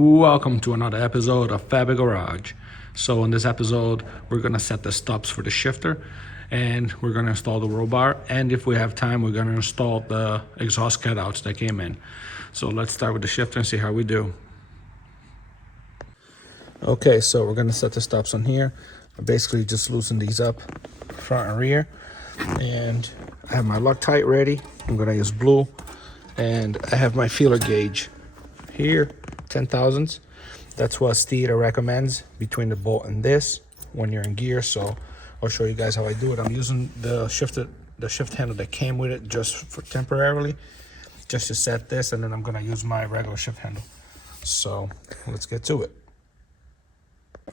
Welcome to another episode of Fabitgarage. So in this episode, we're gonna set the stops for the shifter and we're gonna install the roll bar. And if we have time, we're gonna install the exhaust cutouts that came in. So let's start with the shifter and see how we do. Okay, so we're gonna set the stops on here. I basically just loosen these up, front and rear. And I have my Loctite ready. I'm gonna use blue. And I have my feeler gauge here. 10,000ths. That's what Steeder recommends between the bolt and this when you're in gear. So I'll show you guys how I do it. I'm using the shift handle that came with it just for temporarily, just to set this, and then I'm gonna use my regular shift handle. So let's get to it.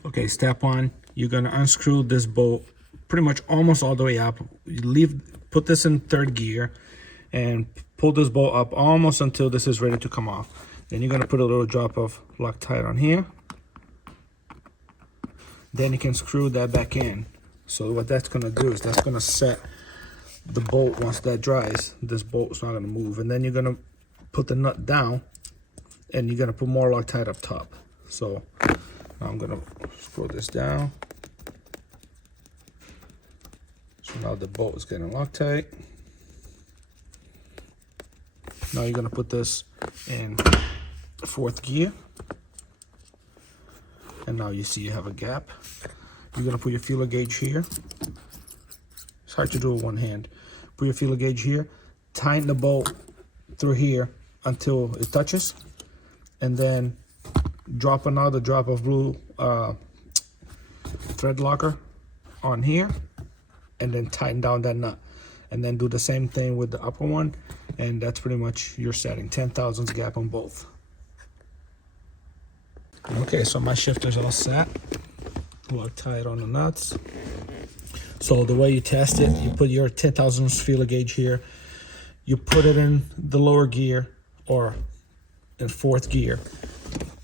Okay, step one, you're gonna unscrew this bolt pretty much almost all the way up. You put this in third gear and pull this bolt up almost until this is ready to come off. Then you're gonna put a little drop of Loctite on here. Then you can screw that back in. So what that's gonna do is that's gonna set the bolt. Once that dries, this bolt's not gonna move. And then you're gonna put the nut down and you're gonna put more Loctite up top. So now I'm gonna screw this down. So now the bolt is getting Loctite. Now you're gonna put this in fourth gear, and now you see you have a gap. You're gonna put your feeler gauge here. It's hard to do with one hand. Put your feeler gauge here, tighten the bolt through here until it touches, and then drop another drop of blue thread locker on here, and then tighten down that nut. And then do the same thing with the upper one, and that's pretty much your setting. 10,000ths gap on both. Okay, so my shifter's all set. Loctite on the nuts. So the way you test it, you put your 10,000ths feeler gauge here. You put it in the lower gear or in fourth gear,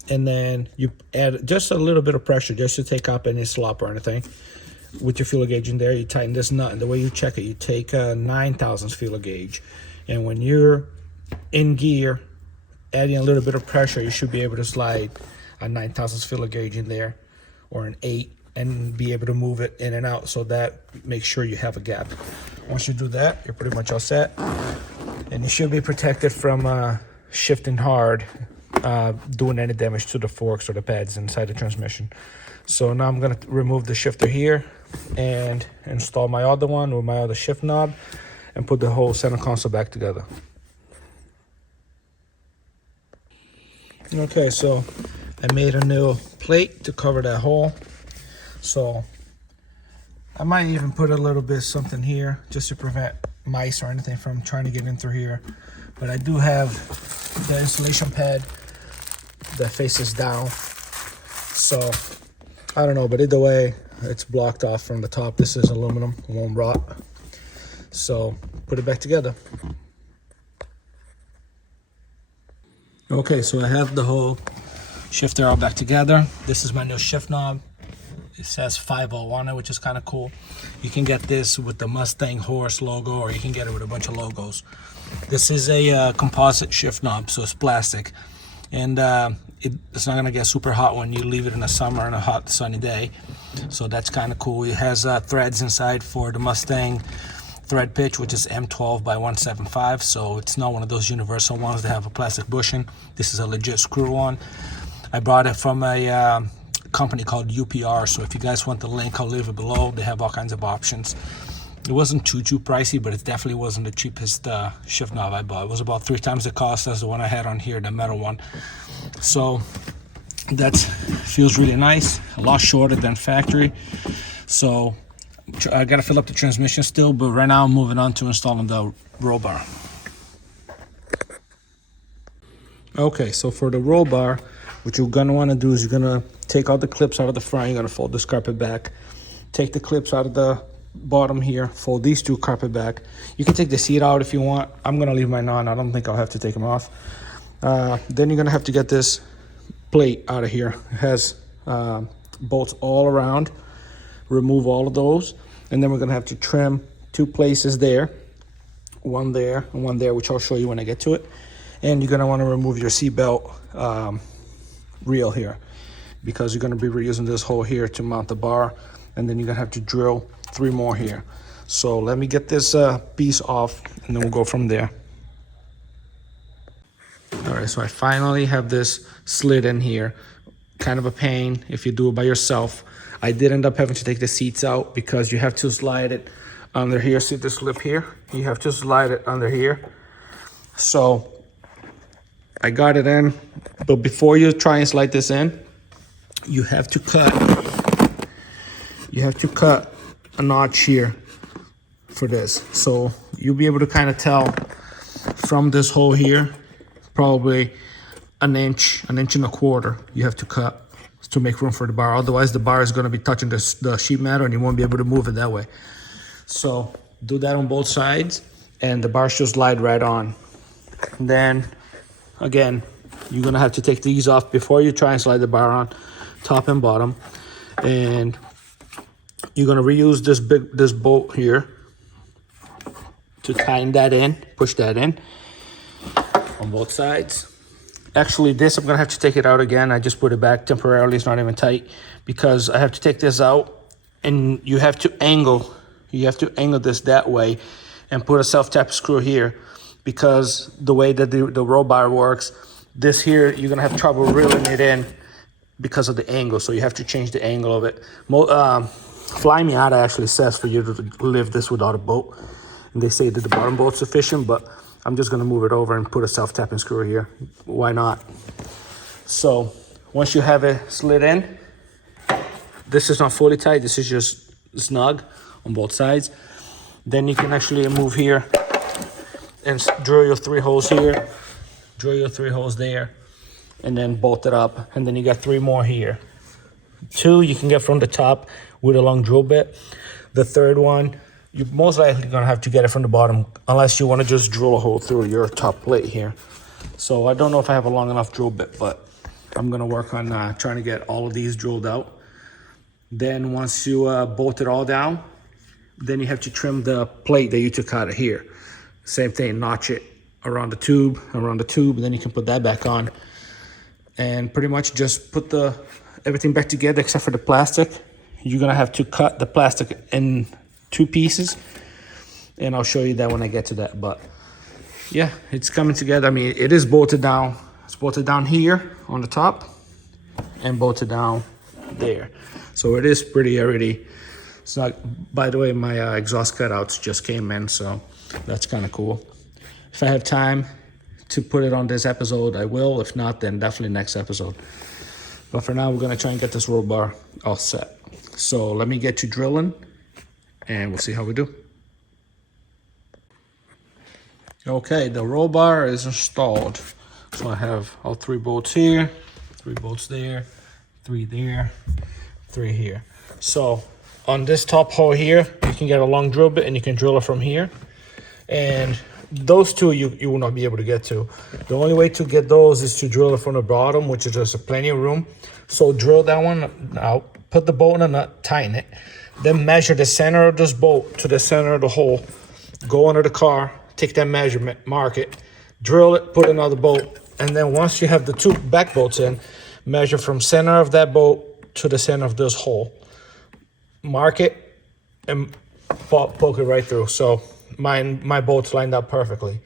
and then you add just a little bit of pressure just to take up any slop or anything. With your feeler gauge in there, you tighten this nut, and the way you check it, you take a 9,000ths feeler gauge, and when you're in gear, adding a little bit of pressure, you should be able to slide a 9,000ths feeler gauge in there, or an 8, and be able to move it in and out. So that makes sure you have a gap. Once you do that, you're pretty much all set, and you should be protected from shifting hard, doing any damage to the forks or the pads inside the transmission. So now I'm gonna remove the shifter here and install my other one with my other shift knob and put the whole center console back together. Okay, so I made a new plate to cover that hole. So I might even put a little bit of something here just to prevent mice or anything from trying to get in through here. But I do have the insulation pad that faces down. So I don't know, but either way, it's blocked off from the top. This is aluminum, it won't rot. So put it back together. Okay, so I have the whole shifter all back together. This is my new shift knob. It says 501 on it, which is kind of cool. You can get this with the Mustang horse logo, or you can get it with a bunch of logos. This is a composite shift knob, so it's plastic. And it's not gonna get super hot when you leave it in the summer on a hot sunny day. So that's kind of cool. It has threads inside for the Mustang thread pitch, which is M12 by 175. So it's not one of those universal ones that have a plastic bushing. This is a legit screw on. I bought it from a company called UPR. So if you guys want the link, I'll leave it below. They have all kinds of options. It wasn't too pricey, but it definitely wasn't the cheapest shift knob I bought. It was about 3 times the cost as the one I had on here, the metal one. So that feels really nice, a lot shorter than factory. So I gotta fill up the transmission still, but right now I'm moving on to installing the roll bar. Okay, so for the roll bar, what you're gonna wanna do is you're gonna take all the clips out of the front. You're gonna fold this carpet back. Take the clips out of the bottom here, fold these two carpet back. You can take the seat out if you want. I'm gonna leave mine on. I don't think I'll have to take them off. Then you're gonna have to get this plate out of here. It has bolts all around. Remove all of those, and then we're gonna have to trim 2 places there, one there and one there, which I'll show you when I get to it. And you're gonna wanna remove your seat belt reel here, because you're going to be reusing this hole here to mount the bar, and then you're going to have to drill 3 more here. So let me get this piece off, and then we'll go from there. All right, so I finally have this slid in here. Kind of a pain if you do it by yourself. I did end up having to take the seats out because you have to slide it under here. See this lip here? You have to slide it under here. So I got it in, but before you try and slide this in, you have to cut a notch here for this. So you'll be able to kind of tell from this hole here, probably an inch and a quarter you have to cut to make room for the bar. Otherwise the bar is going to be touching the sheet metal and you won't be able to move it that way. So do that on both sides and the bar should slide right on. And then again, you're going to have to take these off before you try and slide the bar on, top and bottom. And you're going to reuse this bolt here to tighten that in, push that in on both sides. Actually, this, I'm gonna have to take it out again. I just put it back temporarily. It's not even tight because I have to take this out, and you have to angle. You have to angle this that way and put a self-tap screw here, because the way that the roll bar works, this here, you're gonna have trouble reeling it in because of the angle. So you have to change the angle of it. Fly Miata actually says for you to lift this without a bolt. And they say that the bottom bolt's sufficient, but I'm just gonna move it over and put a self-tapping screw here. Why not? So once you have it slid in, this is not fully tight, this is just snug on both sides. Then you can actually move here and drill your 3 holes here, drill your 3 holes there, and then bolt it up. And then you got 3 more here. 2 you can get from the top with a long drill bit. The third one, you're most likely gonna have to get it from the bottom unless you wanna just drill a hole through your top plate here. So I don't know if I have a long enough drill bit, but I'm gonna work on trying to get all of these drilled out. Then once you bolt it all down, then you have to trim the plate that you took out of here. Same thing, notch it around the tube, and then you can put that back on. And pretty much just put everything back together except for the plastic. You're gonna have to cut the plastic in 2 pieces, and I'll show you that when I get to that. But yeah, it's coming together. I mean, it is bolted down. It's bolted down here on the top and bolted down there. So it is pretty already. It's not, by the way, my exhaust cutouts just came in, so that's kind of cool. If I have time to put it on this episode, I will. If not, then definitely next episode. But for now, we're gonna try and get this roll bar all set. So let me get to drilling, and we'll see how we do. Okay, the roll bar is installed. So I have all 3 bolts here, 3 bolts there, 3 there, 3 here. So on this top hole here, you can get a long drill bit and you can drill it from here. And those 2 you will not be able to get to. The only way to get those is to drill it from the bottom, which is just plenty of room. So drill that one out, put the bolt in a nut, tighten it. Then measure the center of this bolt to the center of the hole. Go under the car, take that measurement, mark it, drill it, put another bolt. And then once you have the 2 back bolts in, measure from center of that bolt to the center of this hole. Mark it and poke it right through. So my bolts lined up perfectly.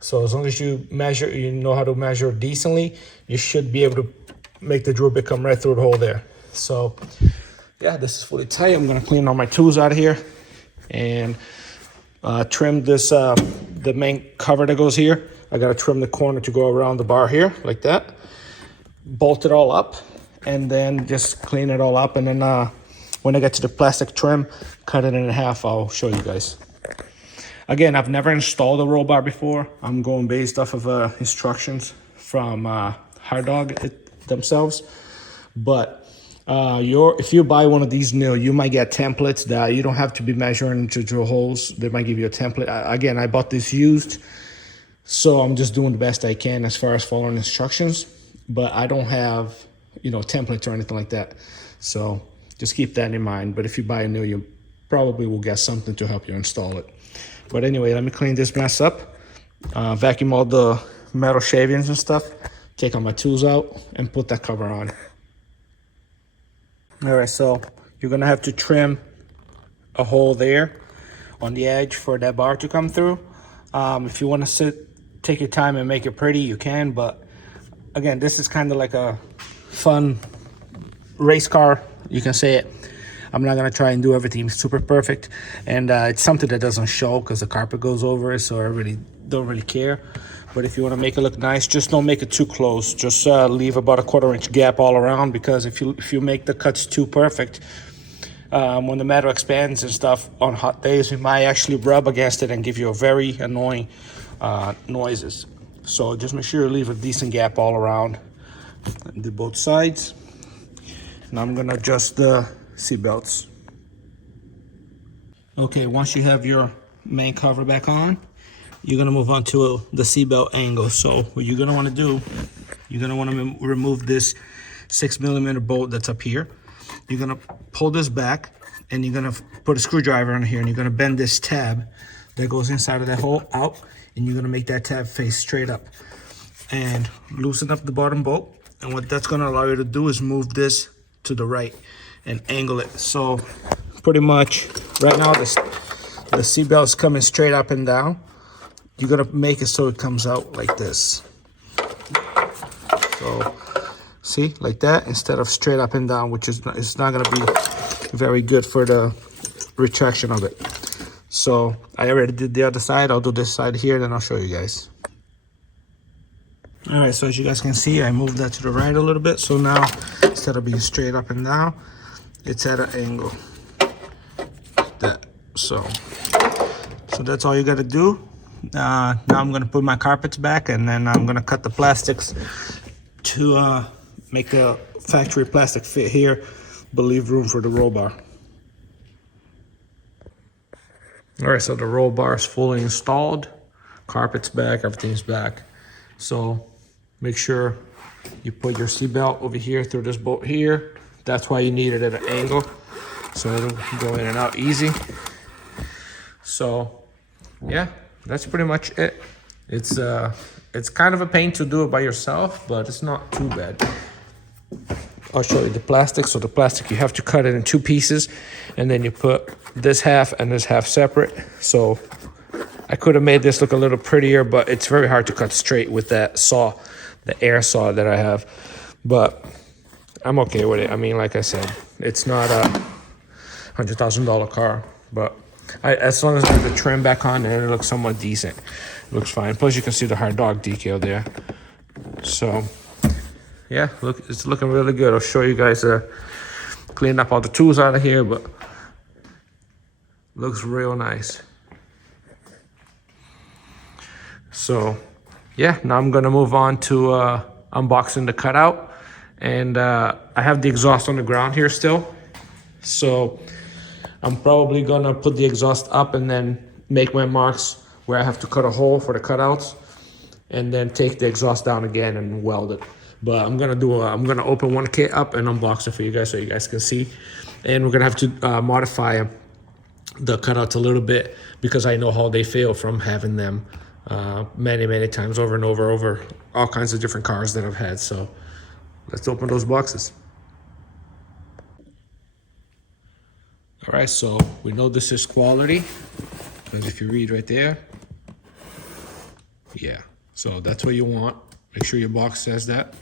So as long as you measure, you know how to measure decently, you should be able to make the drill bit come right through the hole there. So yeah, this is fully tight. I'm gonna clean all my tools out of here and trim this, the main cover that goes here. I gotta trim the corner to go around the bar here, like that. Bolt it all up, and then just clean it all up. And then when I get to the plastic trim, cut it in half, I'll show you guys. Again, I've never installed a roll bar before. I'm going based off of instructions from Hard Dog themselves. But if you buy one of these new, you might get templates that you don't have to be measuring to drill holes. They might give you a template. Again, I bought this used, so I'm just doing the best I can as far as following instructions. But I don't have, templates or anything like that. So just keep that in mind. But if you buy a new, you probably will get something to help you install it. But anyway, let me clean this mess up. Vacuum all the metal shavings and stuff take all my tools out and put that cover on. All right, so you're gonna have to trim a hole there on the edge for that bar to come through. If you want to take your time and make it pretty, you can, but again, this is kind of like a fun race car, you can say it. I'm not gonna try and do everything super perfect, and it's something that doesn't show because the carpet goes over it, so I really don't really care. But if you want to make it look nice, just don't make it too close. Just leave about a 1/4 inch gap all around, because if you make the cuts too perfect, when the metal expands and stuff on hot days, it might actually rub against it and give you a very annoying noises. So just make sure you leave a decent gap all around the both sides. Now I'm gonna adjust the seat belts. Okay, once you have your main cover back on, you're gonna move on to the seat belt angle. So what you're gonna wanna do, you're gonna wanna remove this 6mm bolt that's up here. You're gonna pull this back, and you're gonna put a screwdriver on here, and you're gonna bend this tab that goes inside of that hole out, and you're gonna make that tab face straight up and loosen up the bottom bolt. And what that's gonna allow you to do is move this to the right and angle it. So pretty much right now the seat belt is coming straight up and down. You're gonna make it so it comes out like this. So see, like that, instead of straight up and down, which is it's not gonna be very good for the retraction of it. So I already did the other side. I'll do this side here, then I'll show you guys. All right, so as you guys can see, I moved that to the right a little bit. So now instead of being straight up and down, it's at an angle like that. So that's all you got to do. Now I'm gonna put my carpets back, and then I'm gonna cut the plastics to make the factory plastic fit here, but leave room for the roll bar. All right, so the roll bar is fully installed, carpet's back, everything's back. So make sure you put your seat belt over here through this bolt here. That's why you need it at an angle, so it'll go in and out easy. So yeah, that's pretty much it. It's kind of a pain to do it by yourself, but it's not too bad. I'll show you the plastic. So the plastic, you have to cut it in 2 pieces, and then you put this half and this half separate. So I could have made this look a little prettier, but it's very hard to cut straight with that saw, the air saw that I have. But I'm okay with it. I mean, like I said, it's not a $100,000 car, but as long as I have the trim back on and it looks somewhat decent, it looks fine. Plus you can see the hard dog decal there. So yeah, look, it's looking really good. I'll show you guys clean up all the tools out of here, but looks real nice. So yeah, now I'm gonna move on to unboxing the cutout. And I have the exhaust on the ground here still. So I'm probably gonna put the exhaust up and then make my marks where I have to cut a hole for the cutouts, and then take the exhaust down again and weld it. But I'm gonna open one kit up and unbox it for you guys so you guys can see. And we're gonna have to modify the cutouts a little bit, because I know how they feel from having them many times over and over all kinds of different cars that I've had. So let's open those boxes. All right, so we know this is quality, because if you read right there, yeah, so that's what you want. Make sure your box says that.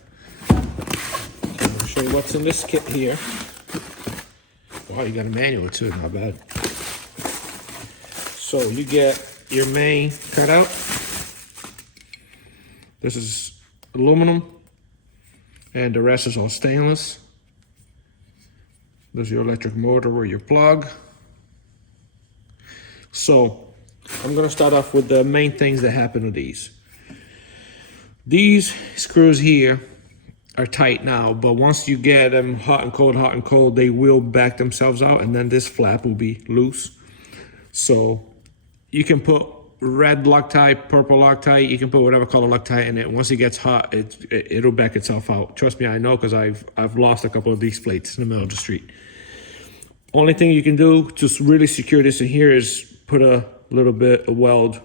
I'll show you what's in this kit here. Wow, you got a manual too, not bad. So you get your main cutout. This is aluminum, and the rest is all stainless. There's your electric motor or your plug. So I'm gonna start off with the main things that happen to these. These screws here are tight now, but once you get them hot and cold, they will back themselves out, and then this flap will be loose. So you can put red Loctite, purple Loctite, you can put whatever color Loctite in it. Once it gets hot, it'll back itself out. Trust me, I know, because I've lost a couple of these plates in the middle of the street. Only thing you can do to really secure this in here is put a little bit of weld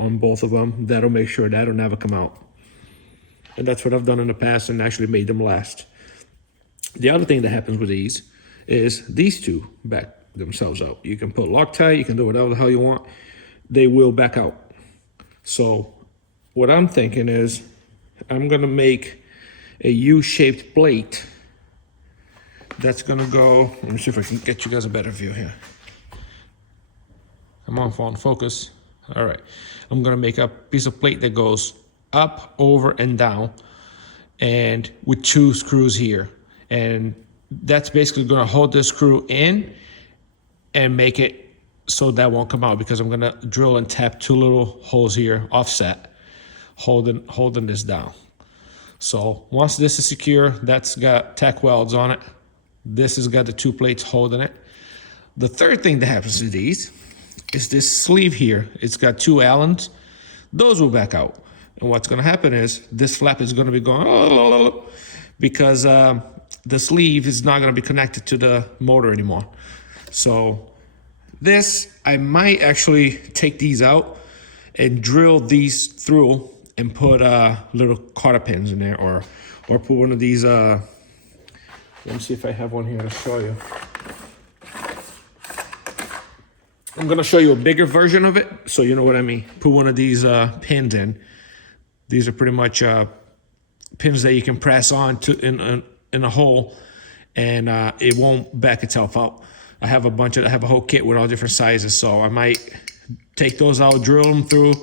on both of them. That'll make sure that'll never come out. And that's what I've done in the past and actually made them last. The other thing that happens with these is these two back themselves out. You can put Loctite, you can do whatever the hell you want. They will back out. So what I'm thinking is I'm gonna make a U-shaped plate that's gonna go, let me see if I can get you guys a better view here. Come on, phone, focus. All right, I'm gonna make a piece of plate that goes up, over, and down, and with 2 screws here. And that's basically gonna hold this screw in and make it so that won't come out, because I'm gonna drill and tap 2 little holes here, offset, holding this down. So once this is secure, that's got tack welds on it. This has got the 2 plates holding it. The third thing that happens to these is this sleeve here. It's got 2 Allens. Those will back out. And what's gonna happen is this flap is gonna be going because the sleeve is not gonna be connected to the motor anymore. So this, I might actually take these out and drill these through and put little cotter pins in there, or put one of these, let me see if I have one here to show you. I'm gonna show you a bigger version of it, so you know what I mean. Put one of these pins in. These are pretty much pins that you can press on to in a hole, and it won't back itself out. I have a whole kit with all different sizes, so I might take those out, drill them through,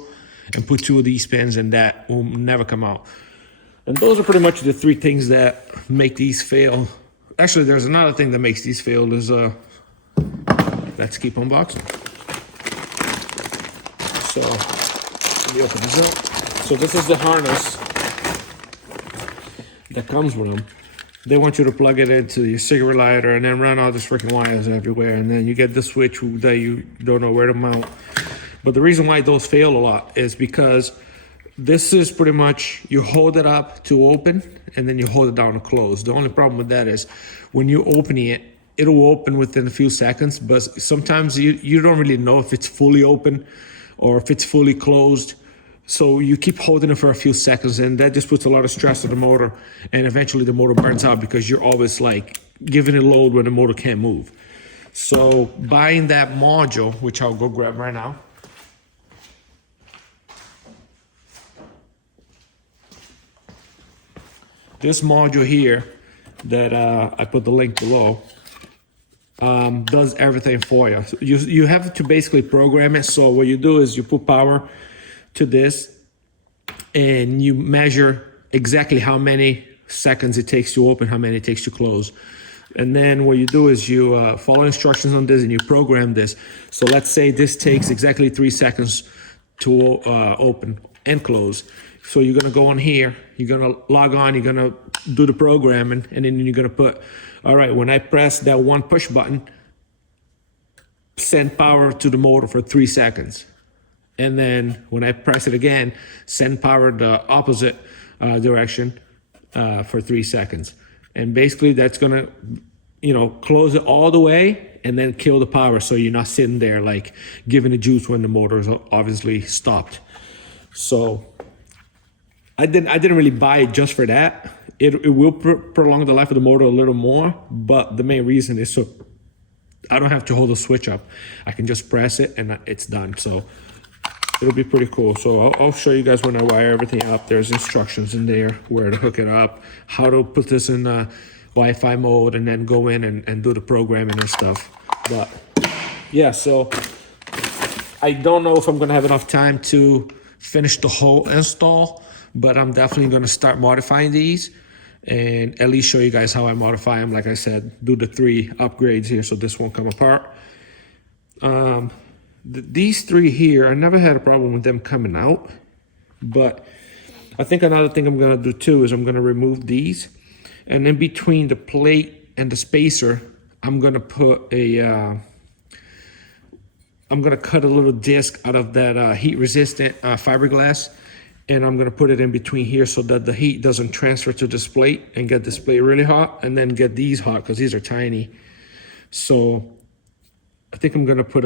and put 2 of these pins, and that will never come out. And those are pretty much the 3 things that make these fail. Actually, there's another thing that makes these fail is let's keep unboxing. So let me open this up. So this is the harness that comes with them. They want you to plug it into your cigarette lighter and then run all these freaking wires everywhere, and then you get the switch that you don't know where to mount. But the reason why those fail a lot is because this is pretty much, you hold it up to open and then you hold it down to close. The only problem with that is when you open it, it'll open within a few seconds, but sometimes you don't really know if it's fully open or if it's fully closed. So you keep holding it for a few seconds, and that just puts a lot of stress on the motor, and eventually the motor burns out because you're always like giving it load when the motor can't move. So buying that module, which I'll go grab right now. This module here that I put the link below does everything for you. So you have to basically program it. So what you do is you put power to this and you measure exactly how many seconds it takes to open, how many it takes to close. And then what you do is you follow instructions on this and you program this. So let's say this takes exactly 3 seconds to open and close. So you're gonna go on here, you're gonna log on, you're gonna do the programming, and then you're gonna put, all right, when I press that 1 push button, send power to the motor for 3 seconds. And then when I press it again, send power the opposite direction for 3 seconds. And basically that's gonna, close it all the way and then kill the power, so you're not sitting there like giving the juice when the motor is obviously stopped. So I didn't really buy it just for that. It will prolong the life of the motor a little more, but the main reason is so I don't have to hold the switch up. I can just press it and it's done. So it'll be pretty cool. So I'll show you guys when I wire everything up. There's instructions in there where to hook it up, how to put this in Wi-Fi mode, and then go in and do the programming and stuff. But yeah, so I don't know if I'm gonna have enough time to finish the whole install, but I'm definitely gonna start modifying these and at least show you guys how I modify them. Like I said, do the 3 upgrades here so this won't come apart. These 3 here, I never had a problem with them coming out, but I think another thing I'm gonna do too is I'm gonna remove these, and in between the plate and the spacer, I'm gonna put I'm gonna cut a little disc out of that heat resistant fiberglass, and I'm gonna put it in between here so that the heat doesn't transfer to this plate and get this plate really hot, and then get these hot because these are tiny. So I think I'm gonna put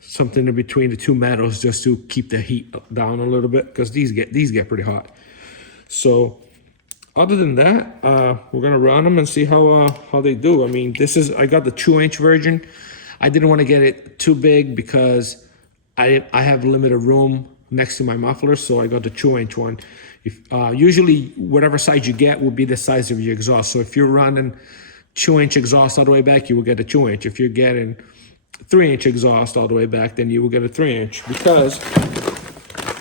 something in between the 2 metals just to keep the heat down a little bit, because these get pretty hot. So other than that, we're gonna run them and see how they do. I mean, I got the 2-inch version. I didn't want to get it too big because I have limited room next to my muffler, so I got the 2-inch one. Usually, whatever size you get will be the size of your exhaust. So if you're running 2-inch exhaust all the way back, you will get a 2-inch. If you're getting 3-inch exhaust all the way back, then you will get a 3-inch, because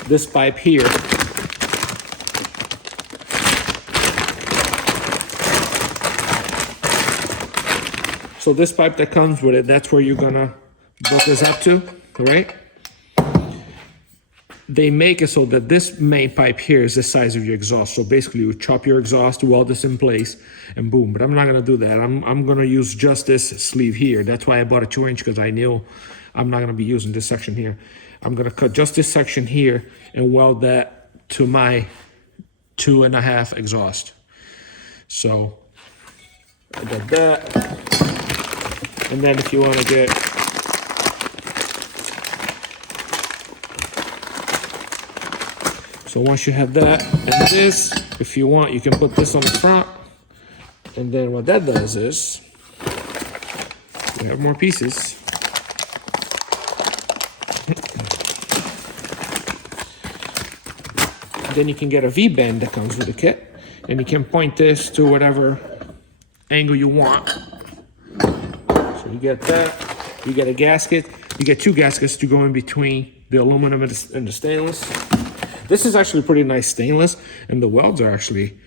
this pipe here so this pipe that comes with it, that's where you're gonna bolt this up to, all right? They make it so that this main pipe here is the size of your exhaust. So basically you chop your exhaust, weld this in place, and boom. But I'm not gonna do that. I'm gonna use just this sleeve here. That's why I bought a 2-inch, because I knew I'm not gonna be using this section here. I'm gonna cut just this section here and weld that to my 2.5 exhaust. So I got that. And then if you wanna get so once you have that and this, if you want, you can put this on the front. And then what that does is, we have more pieces. Then you can get a V-bend that comes with the kit. And you can point this to whatever angle you want. So you get that, you get a gasket. You get 2 gaskets to go in between the aluminum and the stainless. This is actually pretty nice stainless, and the welds are actually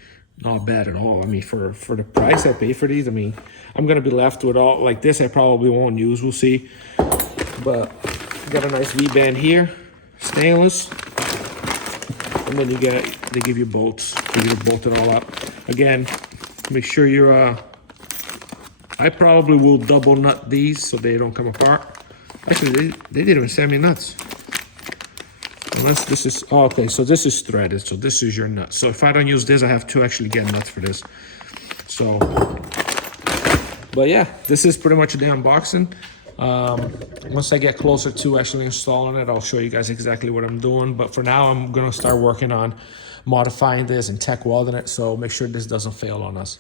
not bad at all. I mean, for the price I pay for these, I mean, I'm gonna be left with all like this. I probably won't use, we'll see. But got a nice V-band here, stainless, and then they give you bolts. You bolt it all up. Again, make sure you're. I probably will double nut these so they don't come apart. Actually, they didn't even send me nuts. Unless this is, oh, okay, so this is threaded, so this is your nut. So if I don't use this, I have to actually get nuts for this. So, but yeah, this is pretty much the unboxing. Once I get closer to actually installing it, I'll show you guys exactly what I'm doing. But for now, I'm gonna start working on modifying this and tech welding it, so make sure this doesn't fail on us.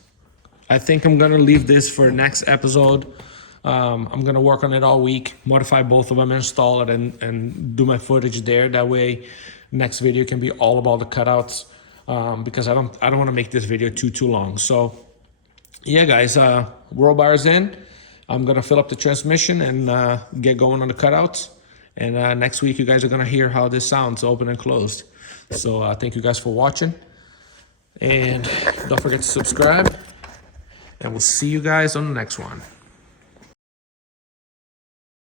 I think I'm gonna leave this for next episode. I'm gonna work on it all week, modify both of them, install it, and do my footage there. That way, next video can be all about the cutouts, because I don't want to make this video too long. So, yeah, guys, roll bars in. I'm gonna fill up the transmission and get going on the cutouts. And next week, you guys are gonna hear how this sounds, open and closed. So, thank you guys for watching, and don't forget to subscribe. And we'll see you guys on the next one.